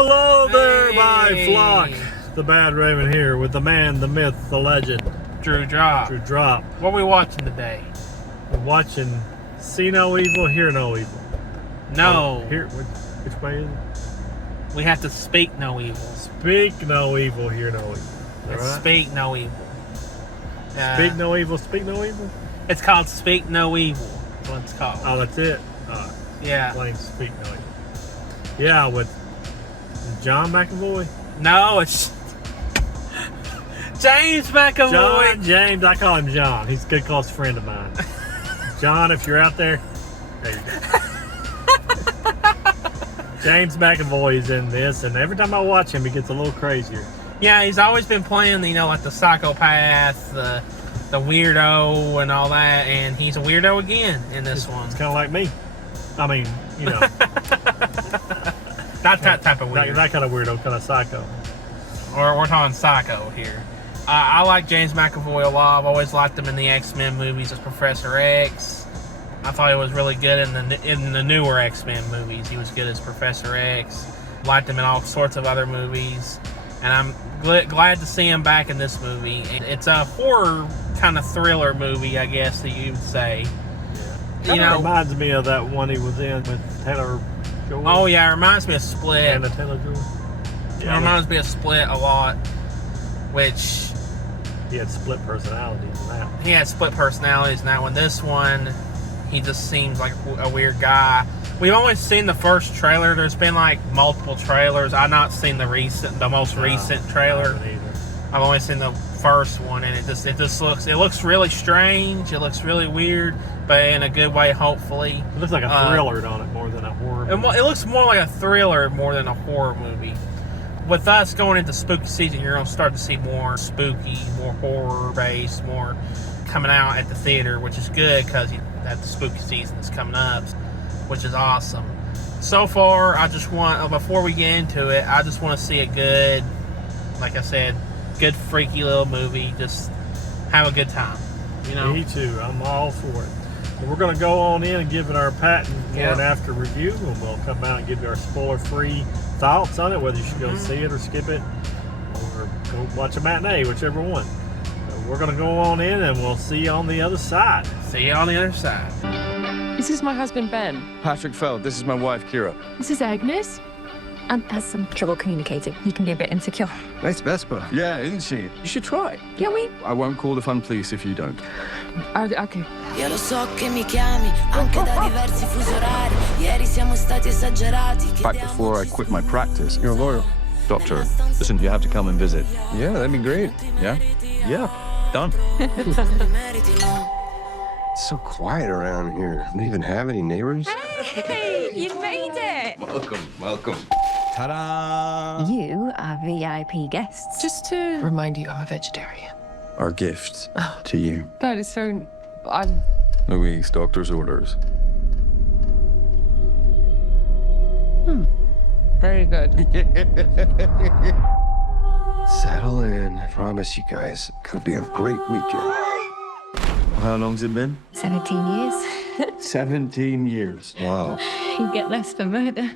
Hello there, my flock. The Badraven here with the man, the myth, the legend, Drew Drop. Drew Drop. What are we watching today? We're watching See No Evil, Hear No Evil. No. Which way is it? We have to speak no evil. Speak no evil, hear no evil. It's Right? Speak no evil. Speak no evil, speak no evil? It's called Speak No Evil. That's what it's called. Oh, that's it? Yeah. Plain Speak No Evil. Yeah, with John McAvoy. No, it's James McAvoy. James, I call him John. He's a good close friend of mine. John, if you're out there you go. James McAvoy is in this, and every time I watch him, he gets a little crazier. Yeah, he's always been playing, like the psychopath, the weirdo, and all that, and he's a weirdo again in this one. It's kind of like me. I mean, Not that type of weird. That kind of weirdo, kind of psycho. Or we're talking psycho here. I like James McAvoy a lot. I've always liked him in the X-Men movies as Professor X. I thought he was really good in the newer X-Men movies. He was good as Professor X. Liked him in all sorts of other movies. And I'm glad to see him back in this movie. It's a horror kind of thriller movie, I guess that you would say. Yeah. Kind of reminds me of that one he was in with Taylor Joy. Oh, yeah. It reminds me of Split. And Taylor Joy. Yeah, it reminds me of Split a lot, which... He had split personalities in that. He had split personalities in that one. This one, he just seems like a weird guy. We've only seen the first trailer. There's been like multiple trailers. I've not seen the most recent trailer. I've only seen the first one, and it looks really strange. It looks really weird, but in a good way, hopefully. It looks like a thriller on it more than a horror movie. It looks more like a thriller more than a horror movie. With us going into spooky season, you're going to start to see more spooky, more horror-based, more coming out at the theater, which is good because that the spooky season is coming up, which is awesome. So far, before we get into it, I just want to see a good, like I said, good freaky little movie. Just have a good time. Me too. I'm all for it. And we're going to go on in and give it our patent before and after review, and we'll come out and give you our spoiler-free thoughts on it, whether you should go see it or skip it, or go watch a matinee, whichever one. We're going to go on in, and we'll see you on the other side. See you on the other side. This is my husband, Ben. Patrick Feld. This is my wife, Kira. This is Agnes. Has some trouble communicating. He can be a bit insecure. Nice Vespa. Yeah, isn't she? You should try. Yeah, I won't call the fun police if you don't. Okay. Io lo so che mi chiami anche da diversi fusi orari. Ieri siamo stati esagerati. Back before I quit my practice. You're a lawyer. Doctor, listen, you have to come and visit. Yeah, that'd be great. Yeah? Yeah. Done. It's so quiet around here. Don't even have any neighbors. Hey, you made it! Welcome. Ta-da! You are VIP guests. Just to remind you, I'm a vegetarian. Our gift to you. That is so... Louise, doctor's orders. Very good. Settle in. I promise you guys, it could be a great weekend. How long's it been? 17 years. 17 years. Wow. You get less for murder.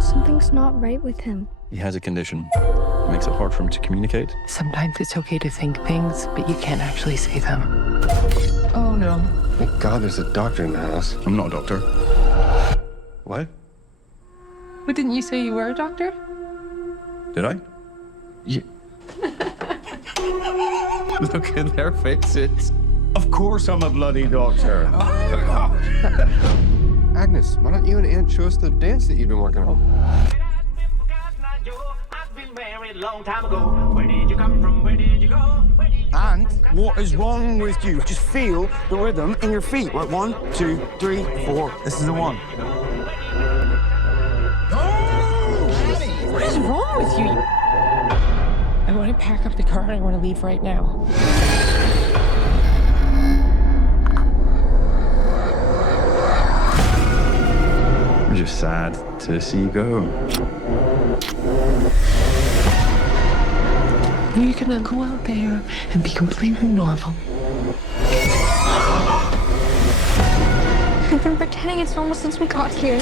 Something's not right with him. He has a condition. It makes it hard for him to communicate. Sometimes it's okay to think things, but you can't actually say them. Oh, no. Thank God there's a doctor in the house. I'm not a doctor. What? But didn't you say you were a doctor? Did I? Yeah. Look at their faces. Of course I'm a bloody doctor. Agnes, why don't you and Aunt show us the dance that you've been working on? Aunt, what is wrong with you? Just feel the rhythm in your feet. Right, 1, 2, 3, 4. This is the one. What is wrong with you? I want to pack up the car and I want to leave right now. I'm just sad to see you go. You're gonna go out there and be completely normal. I've been pretending it's normal since we got here.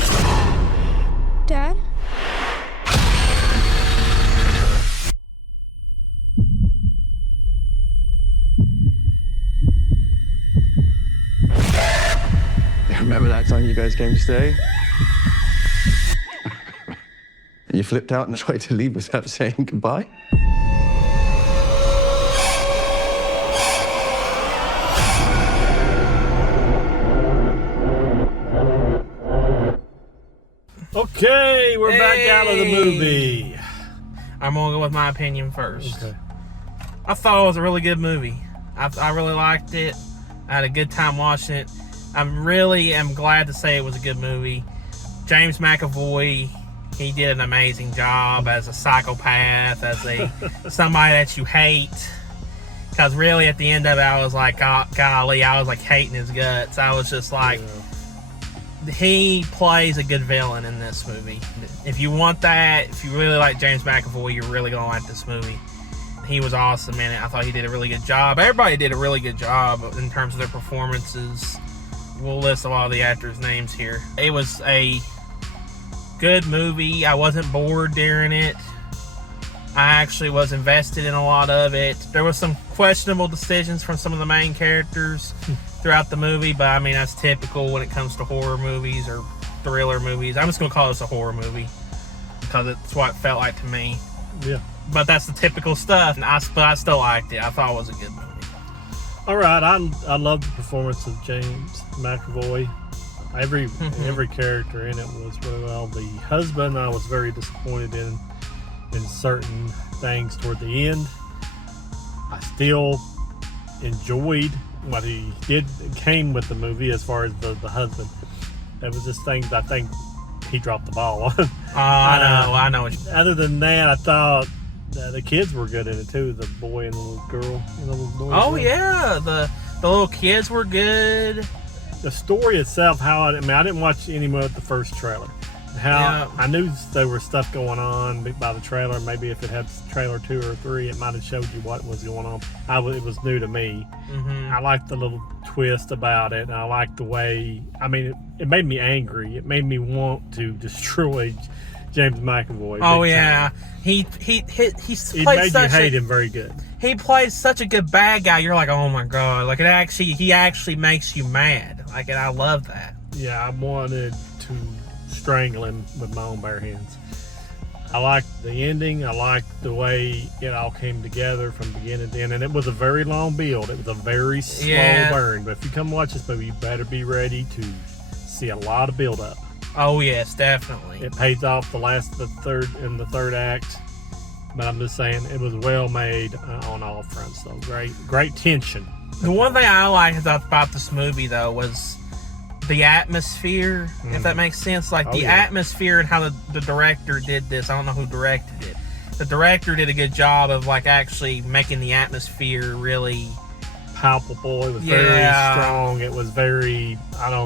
Dad? Remember that time you guys came to stay? You flipped out and tried to leave without saying goodbye? Okay, we're back out of the movie. I'm gonna go with my opinion first. Okay. I thought it was a really good movie. I really liked it. I had a good time watching it. I really am glad to say it was a good movie. James McAvoy, he did an amazing job as a psychopath, as somebody that you hate. Because really, at the end of it, I was like, golly, I was like hating his guts. I was just like, he plays a good villain in this movie. If you want that, if you really like James McAvoy, you're really gonna like this movie. He was awesome in it. I thought he did a really good job. Everybody did a really good job in terms of their performances. We'll list a lot of the actors' names here. It was a good movie. I wasn't bored during it. I actually was invested in a lot of it. There was some questionable decisions from some of the main characters throughout the movie, but I mean, that's typical when it comes to horror movies or thriller movies. I'm just going to call this a horror movie because it's what it felt like to me. Yeah. But that's the typical stuff, but I still liked it. I thought it was a good movie. All right, I love the performance of James McAvoy. Every character in it was really well. The husband, I was very disappointed in certain things toward the end. I still enjoyed what he came with the movie as far as the husband. There was just things I think he dropped the ball on. I know. Other than that, I thought the kids were good in it too. The boy and the little girl. Yeah, the little kids were good. The story itself, I didn't watch any more of the first trailer. I knew there was stuff going on by the trailer. Maybe if it had trailer 2 or 3, it might have showed you what was going on. It was new to me. I liked the little twist about it, and I liked the way. It made me angry. It made me want to destroy James McAvoy. Oh yeah, he made you hate him very good. He plays such a good bad guy. You're like, oh my god, like he actually makes you mad. Like, and I love that. Yeah, I wanted to strangle him with my own bare hands. I liked the ending. I liked the way it all came together from beginning to end. And it was a very long build. It was a very slow burn. But if you come watch this movie, you better be ready to see a lot of build up. Oh yes, definitely. It pays off the third act. But I'm just saying, it was well made on all fronts. So great tension. The one thing I liked about this movie, though, was the atmosphere, if that makes sense. Like, atmosphere and how the director did this. I don't know who directed it. The director did a good job of, like, actually making the atmosphere really palpable. It was very strong. It was very,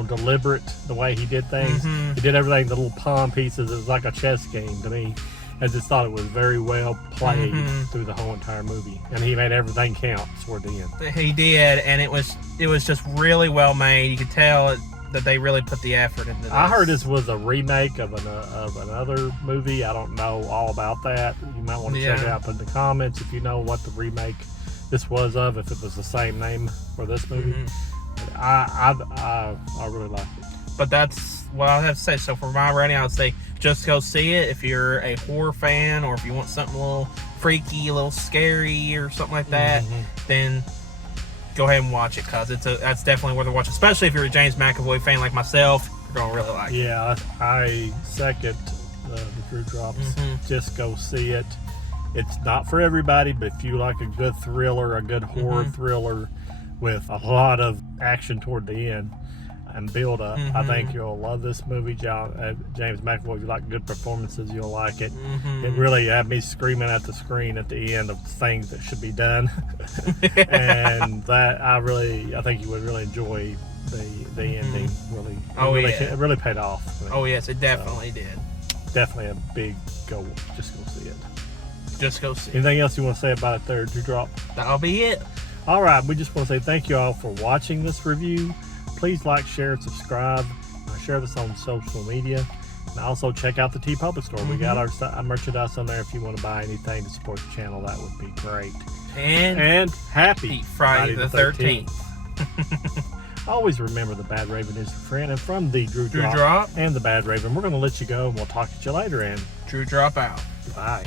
deliberate the way he did things. He did everything, the little palm pieces. It was like a chess game to me. I just thought it was very well played through the whole entire movie, and he made everything count toward the end. He did, and it was just really well made. You could tell that they really put the effort into this. I heard this was a remake of another movie. I don't know all about that. You might want to check it out. Put in the comments if you know what the remake this was of, if it was the same name for this movie. I really liked it. But that's what I have to say. So for my rating, I would say just go see it if you're a horror fan, or if you want something a little freaky, a little scary, or something like that. Then go ahead and watch it, because that's definitely worth a watch. Especially if you're a James McAvoy fan like myself, you're gonna really like it. Yeah, I second the Drew Drops. Just go see it. It's not for everybody, but if you like a good thriller, a good horror thriller with a lot of action toward the end and build up, I think you'll love this movie. James McAvoy, if you like good performances, you'll like it. It really had me screaming at the screen at the end of things that should be done. And that I think you would really enjoy the ending. It really paid off. Oh yes, it definitely did. Definitely a big go. Just go see it. Just go see it. Anything else you want to say about it there, Drew Drop? That'll be it. All right, we just want to say thank you all for watching this review. please like, share, and subscribe. Share this on social media. And also check out the TeePublic store. We got our merchandise on there if you want to buy anything to support the channel. That would be great. And happy Friday the 13th. Always remember the Badraven is your friend. And from the Drew Drew Drop Drop and the Badraven, we're going to let you go, and we'll talk to you later. And Drew Drop out. bye.